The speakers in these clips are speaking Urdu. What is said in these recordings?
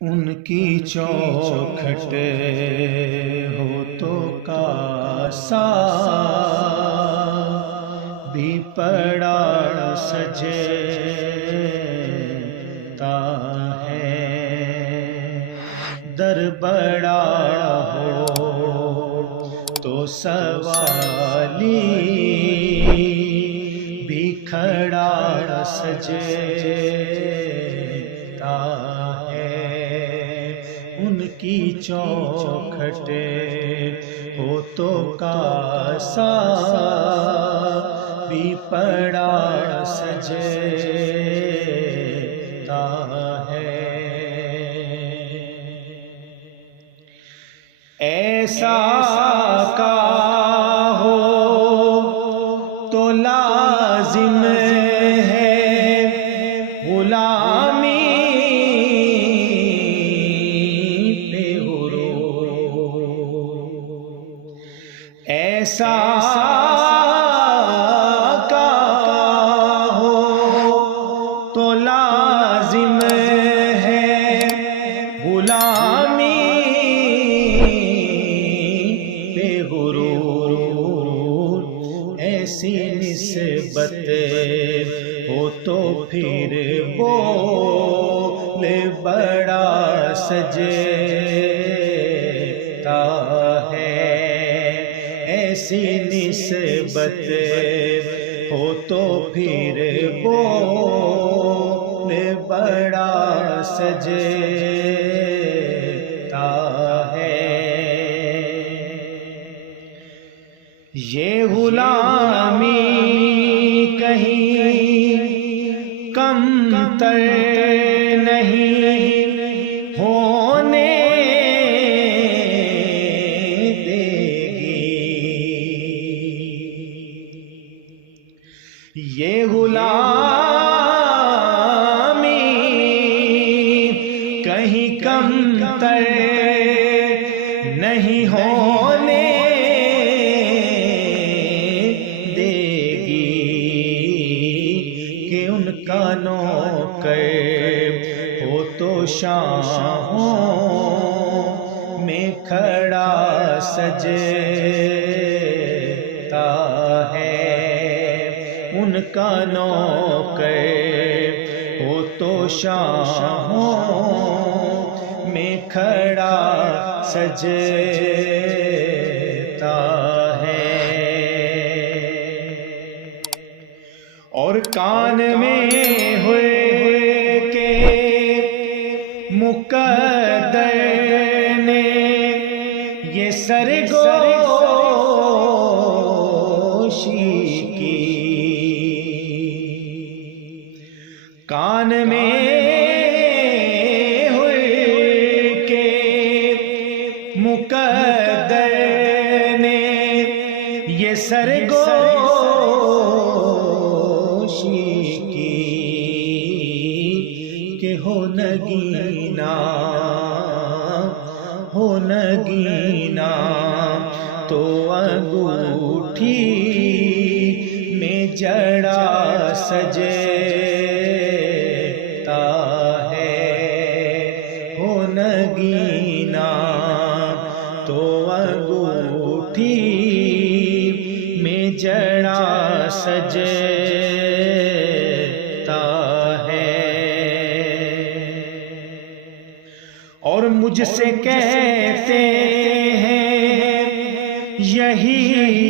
ان کی چوکھٹ ہو تو کاسا بھی پڑا سجتا ہے، در بڑا ہو تو سوالی بھی کھڑا سجتا ہے، ان کی چوکھٹ ہو تو کاسا بھی پڑا سجتا ہے، ایسا کا ہو تو لازم ہے غلامی پہ غرور، ایسا کا ہو تو لازم ہے غلامی پہ غرور، ایسی نسبت ہو تو پھر بول بڑا سجتا ہے، ایسی نسبت ہو تو پھر بول بڑا سجتا ہے، یہ غلامی کہیں کم تر نہیں ہونے دے گی، یہ غلامی کہیں کم تر نہیں ہونے دے گی، کہ ان کا نوکر ہو تو شاہوں میں کھڑا سجتا ہے، ان کا نوکر ہو تو شاہوں میں کھڑا سجتا ہے، اور کان میں ہوئے کہ مقدر نے یہ سرگوشی کی، کان میں ہوئے کہ مقدر نے یہ سرگوشی کی، کہ ہو نگینا تو انگوٹھی میں جڑا سجتا ہے، ہو نگینا تو انگوٹھی میں جڑا سجتا ہے، اور مجھ سے کہتے ہیں یہی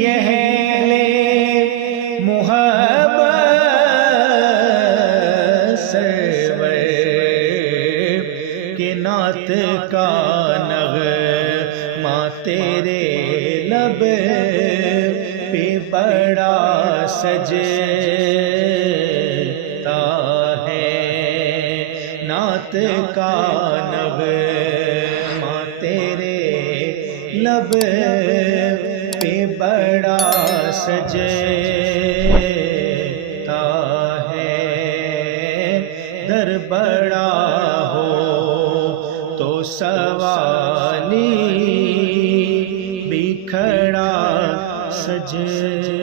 اہل محبت سرور کہ نعت کا نغمہ تیرے لب پہ بڑا سجتا ہے، نعت کا نغمہ تیرے لب پہ بڑا سجتا ہے، در بڑا ہو تو سوالی بھی کھڑا سجتا